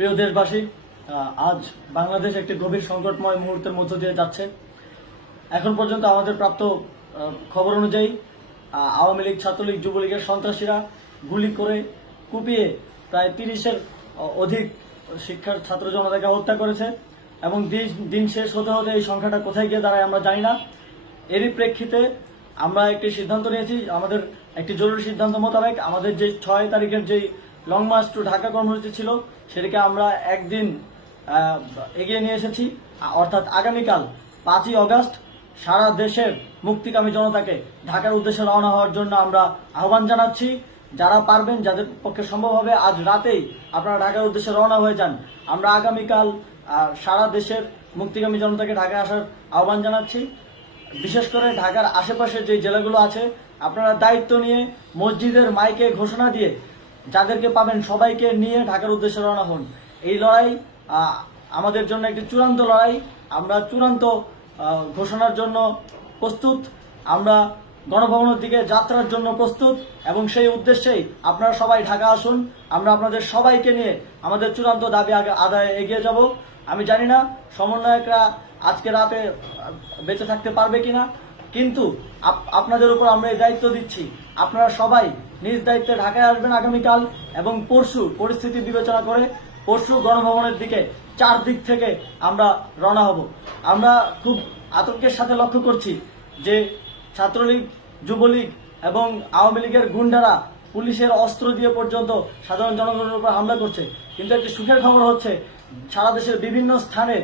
প্রিয় দেশবাসী, আজ বাংলাদেশ একটি গভীর সংকটময় মুহূর্তের মধ্য দিয়ে যাচ্ছে। এখন পর্যন্ত আমাদের প্রাপ্ত খবর অনুযায়ী আওয়ামী লীগ, ছাত্রলীগ, যুবলীগের সন্ত্রাসীরা গুলি করে কুপিয়ে প্রায় 30-এর অধিক শিক্ষার ছাত্র জনতাকে হত্যা করেছে এবং দিন শেষ হতে হতে এই সংখ্যাটা কোথায় গিয়ে দাঁড়ায় আমরা জানি না। এরই প্রেক্ষিতে আমরা একটি সিদ্ধান্ত নিয়েছি। আমাদের একটি জরুরি সিদ্ধান্ত মোতাবেক আমাদের যে 6 তারিখের যেই লং মার্চ টু ঢাকা কর্মসূচি ছিল সেটাকে আমরা একদিন এগিয়ে নিয়ে এসেছি, অর্থাৎ আগামীকাল 5ই অগস্ট সারা দেশের মুক্তিকামী জনতাকে ঢাকার উদ্দেশ্যে রওনা হওয়ার জন্য আমরা আহ্বান জানাচ্ছি। যারা পারবেন, যাদের পক্ষে সম্ভব হবে, আজ রাতেই আপনারা ঢাকার উদ্দেশ্যে রওনা হয়ে যান। আমরা আগামীকাল সারা দেশের মুক্তিকামী জনতাকে ঢাকায় আসার আহ্বান জানাচ্ছি। বিশেষ করে ঢাকার আশেপাশের যে জেলাগুলো আছে, আপনারা দায়িত্ব নিয়ে মসজিদের মাইকে ঘোষণা দিয়ে যাদেরকে পাবেন সবাইকে নিয়ে ঢাকার উদ্দেশ্যে রওনা হন। এই লড়াই আমাদের জন্য একটি চূড়ান্ত লড়াই। আমরা চূড়ান্ত ঘোষণার জন্য প্রস্তুত, আমরা গণভবনের দিকে যাত্রার জন্য প্রস্তুত এবং সেই উদ্দেশ্যেই আপনারা সবাই ঢাকা আসুন। আমরা আপনাদের সবাইকে নিয়ে আমাদের চূড়ান্ত দাবি আদায়ে এগিয়ে যাব। আমি জানি না সমন্বয়করা আজকে রাতে বেঁচে থাকতে পারবে কিনা, কিন্তু আপনাদের উপর আমরা এই দায়িত্ব দিচ্ছি। আপনারা সবাই নিজ দায়িত্বে ঢাকায় আসবেন আগামীকাল এবং পরশু পরিস্থিতি বিবেচনা করে পরশু গণভবনের দিকে 4 দিক থেকে আমরা রওনা হব। আমরা খুব আতঙ্কের সাথে লক্ষ্য করছি যে ছাত্রলীগ, যুবলীগ এবং আওয়ামী লীগের গুন্ডারা পুলিশের অস্ত্র দিয়ে পর্যন্ত সাধারণ জনগণের উপর হামলা করছে। কিন্তু একটি সুখের খবর হচ্ছে, সারা দেশের বিভিন্ন স্থানে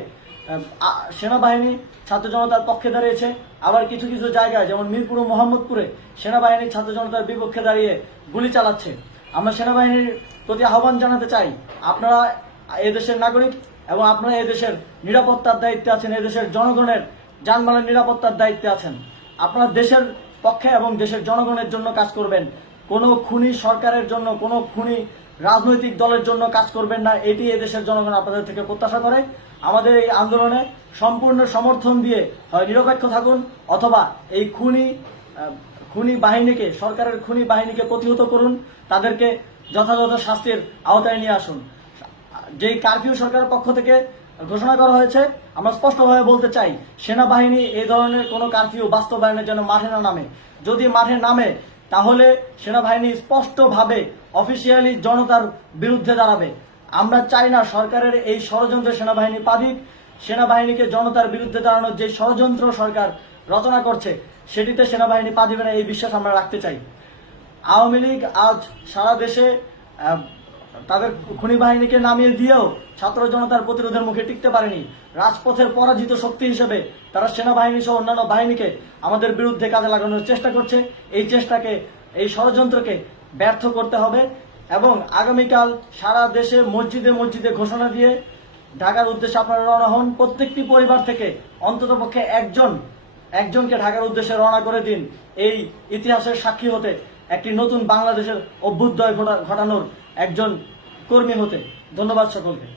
সেনাবাহিনী ছাত্র জনতার পক্ষে দাঁড়িয়েছে। আবার কিছু কিছু জায়গায় যেমন মিরপুর ও মোহাম্মদপুরে সেনাবাহিনী ছাত্র জনতার বিপক্ষে দাঁড়িয়ে গুলি চালাচ্ছে। আমরা সেনাবাহিনীর প্রতি আহ্বান জানাতে চাই, আপনারা এদেশের নাগরিক এবং আপনারা এদেশের নিরাপত্তার দায়িত্বে আছেন, এদেশের জনগণের যানবাহনের নিরাপত্তার দায়িত্বে আছেন। আপনারা দেশের পক্ষে এবং দেশের জনগণের জন্য কাজ করবেন। কোনো খুনি সরকারের জন্য, কোনো খুনি রাজনৈতিক দলের জন্য কাজ করবেন না। এটি এদেশের জনগণ আপনাদের থেকে প্রত্যাশা করে। আমাদের এই আন্দোলনে সম্পূর্ণ সমর্থন দিয়ে হয় নিরপেক্ষ থাকুন, অথবা এই খুনি বাহিনীকে, সরকারের খুনি বাহিনীকে প্রতিহত করুন, তাদেরকে যথাযথ শাস্তির আওতায় নিয়ে আসুন। যেই কারফিউ সরকারের পক্ষ থেকে ঘোষণা করা হয়েছে, আমরা স্পষ্টভাবে বলতে চাই, সেনাবাহিনী এই ধরনের কোনো কারফিউ বাস্তবায়নের জন্য মাঠে না নামে। যদি মাঠে নামে তাহলে সেনাবাহিনী স্পষ্টভাবে অফিসিয়ালি জনতার বিরুদ্ধে দাঁড়াবে। আমরা চাই না সরকারের এই ষড়যন্ত্র সেনাবাহিনী পা দিক। সেনাবাহিনীকে জনতার বিরুদ্ধে দাঁড়ানোর যে ষড়যন্ত্র সরকার রচনা করছে সেটিতে সেনাবাহিনী পা দিবে না, এই বিশ্বাস আমরা রাখতে চাই। আওয়ামী লীগ আজ সারা দেশে তাদের খুনি বাহিনীকে নামিয়ে দিয়েও ছাত্র জনতার প্রতিরোধের মুখে টিকতে পারেনি। রাজপথের পরাজিত শক্তি হিসেবে তারা সেনাবাহিনী সহ অন্যান্য বাহিনীকে আমাদের বিরুদ্ধে কাজে লাগানোর চেষ্টা করছে। এই চেষ্টাকে, এই ষড়যন্ত্রকে ব্যর্থ করতে হবে এবং আগামীকাল সারা দেশে মসজিদে মসজিদে ঘোষণা দিয়ে ঢাকার উদ্দেশ্যে আপনারা রওনা হন। প্রত্যেকটি পরিবার থেকে অন্ততপক্ষে একজনকে ঢাকার উদ্দেশ্যে রওনা করে দিন, এই ইতিহাসের সাক্ষী হতে, একটি নতুন বাংলাদেশের অভ্যুদয় ঘটানোর একজন কর্মী হতে। ধন্যবাদ সকলকে।